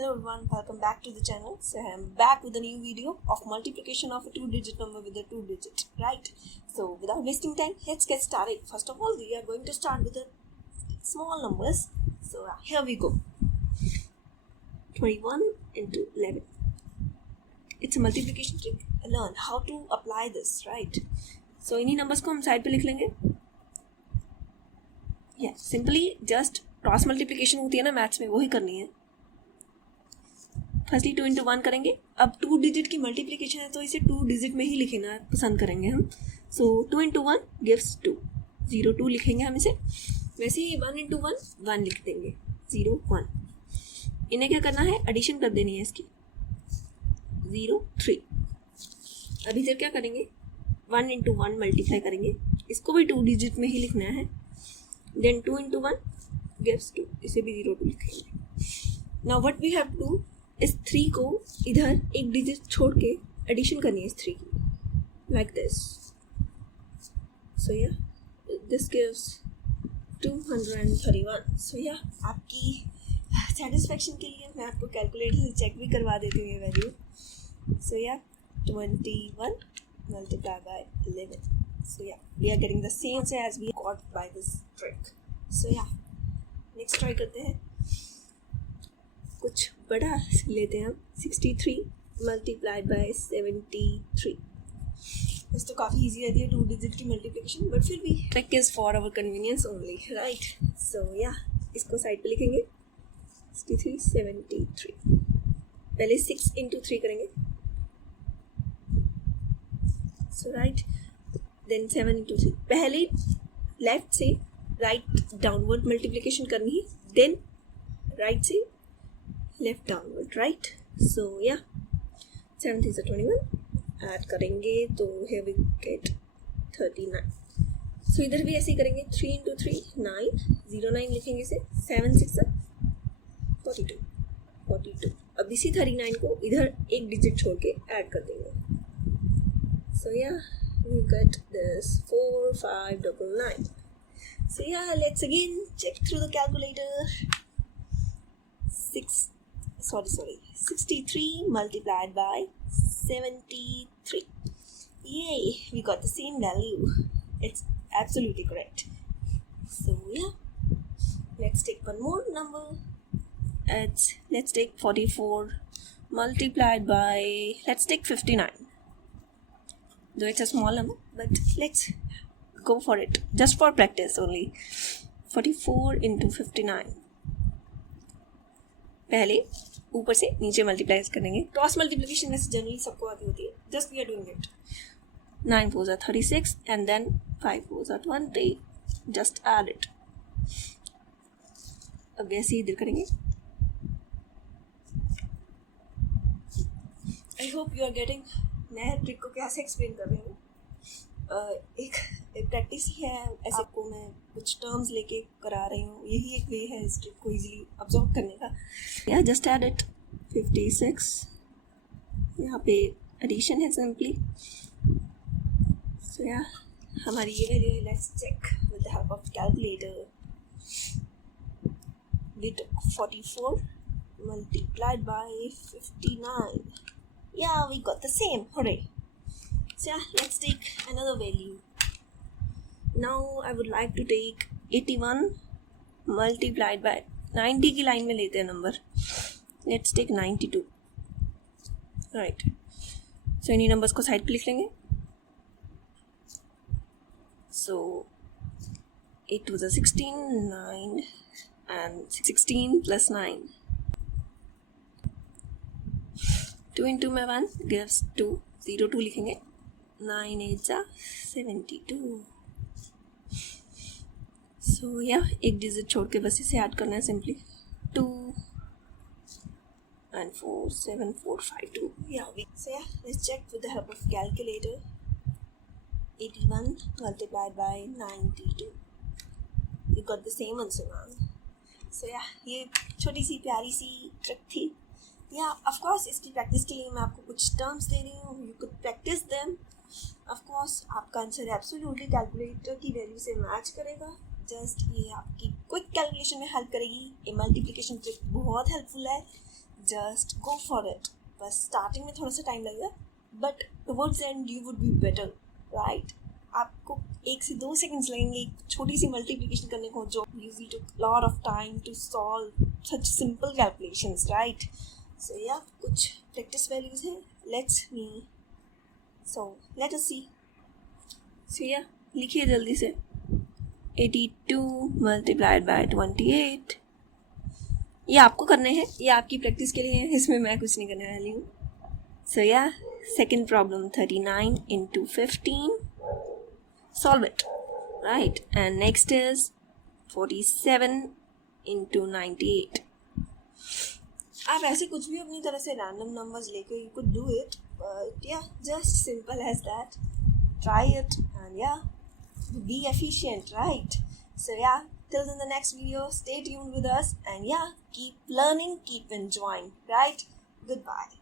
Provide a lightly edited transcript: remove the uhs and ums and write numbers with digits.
Hello everyone, welcome back to the channel. So I'm back with a new video of multiplication of a two-digit number with a two-digit, right? So without wasting time, let's get started. First of all, we are going to start with the small numbers. So here we go. 21 into 11. It's a multiplication trick. Learn how to apply this, right? So इन्हीं numbers को हम side पे लिख लेंगे. Yeah, simply just cross multiplication होती है ना maths में, वही करनी है. फर्स्टली 2 into 1 करेंगे. अब 2 डिजिट की मल्टीप्लिकेशन है तो इसे 2 डिजिट में ही लिखना पसंद करेंगे हम. सो 2 into 1 gives 2. 0 2 लिखेंगे हम इसे. वैसे ही 1 into 1 1 लिख देंगे. 0 1. इन्हें क्या करना है, एडिशन कर देनी है इसकी. 0 3. अब इधर क्या करेंगे, 1 into 1 मल्टीप्लाई करेंगे. इसको भी 2 डिजिट में ही लिखना है. Then 2 into 1 gives 2. इसे भी 0 2 लिखेंगे. Now what we have to इस 3 को इधर एक डिजिट छोड़ के एडिशन करनी है इस 3 की, लाइक दिस. सो या दिस गिव्स 231. सो या आपकी सेटिस्फेक्शन के लिए मैं आपको कैलकुलेटर से चेक भी करवा देती हूँ ये वैल्यू. सो या 21 multiplied by 11. So yeah, we are getting the same answer as we got by this trick. So yeah, next try करते हैं. कुछ बड़ा लेते हैं हम. 63 multiplied by 73. बस तो काफ़ी easy रहती है 2 digit की multiplication, but फिर भी trick is for our convenience only, right? So yeah, इसको साइड पे लिखेंगे. 63 73. पहले 6 into 3 करेंगे. So right, then 7 into 3. पहले लेफ्ट से राइट डाउनवर्ड मल्टीप्लिकेशन करनी है, देन राइट से लेफ्ट डाउनवर्ड, राइट. सो या 7 3 21 ऐड करेंगे तो here we get 39. सो इधर भी ऐसे ही करेंगे. 3 into 3 9. 0 9 लिखेंगे इसे. 7 6 42. अब इसी 39 को इधर एक डिजिट छोड़ के ऐड कर देंगे. So yeah, we got this 4599. So yeah, let's again check through the calculator. 63 multiplied by 73. Yay, we got the same value. It's absolutely correct. So yeah, let's take one more number. Let's take 44 multiplied by, let's take 59. Though it's a small number, but let's go for it, just for practice only. 44 into 59. पहले ऊपर से नीचे multiply करेंगे. Cross multiplication वैसे generally सबको आती होती है, just we are doing it. 9 4 36 and then 5 4 20. Just add it. अब वैसे ही इधर करेंगे. I hope you are getting. मैं ट्रिक को कैसे एक्सप्लेन कर रही हूँ, एक प्रैक्टिस ही है. ऐसे को मैं कुछ टर्म्स लेके करा रही हूँ. यही एक वे है इस ट्रिक को इजीली अब्जॉर्ब करने का. या जस्ट ऐड इट. 56. यहाँ पे एडिशन है सिंपली. सो या हमारी ये value. Let's check with the help of calculator. We took 44 multiplied by 59. Yeah, we got the same. Hooray. So yeah, let's take another value. Now I would like to take 81 multiplied by 90 की line में लेते हैं number. Let's take 92. Right. So इन्हीं numbers को side पे लिख लेंगे. So 8 2 16, 9 and 16 plus 9. 2 into 1 gives 2. 0 2 लिखेंगे. 9 8 72. सो या एक डिजिट छोड़ के बस इसे ऐड करना है simply. 2 and 4 7 4 5 2. So yeah, let's check with the help of calculator. 81 multiplied by 92. We got the same answer now. So yeah, ये छोटी सी प्यारी सी ट्रिक थी. या ऑफकोर्स इसकी प्रैक्टिस के लिए मैं आपको कुछ टर्म्स दे रही हूँ. You could practice them. Of course आपका आंसर एब्सोल्युटली कैलकुलेटर की वैल्यू से मैच करेगा. जस्ट ये आपकी क्विक कैलकुलेशन में हेल्प करेगी. ये मल्टीप्लिकेशन ट्रिक बहुत हेल्पफुल है. just go for it. बस starting में थोड़ा सा time लगेगा, but towards the end you would be better, right? आपको 1 से 2 seconds लगेंगे एक छोटी सी multiplication करने को, जो usually took lot of time to solve such simple calculations, right? So yeah, कुछ practice values हैं. Let us see. So yeah, लिखिए जल्दी से. 82 multiplied by 28. ये आपको करने हैं, ये आपकी प्रैक्टिस के लिए है, इसमें मैं कुछ नहीं करने वाली हूँ. So yeah, second problem, 39 into 15. Solve it, right? And next is 47 into 98. आप ऐसे कुछ भी अपनी तरह से random numbers लेके you could do it, but yeah, just simple as that. Try it and yeah, be efficient, right? So yeah, till in the next video, stay tuned with us and yeah, keep learning, keep enjoying, right? Goodbye.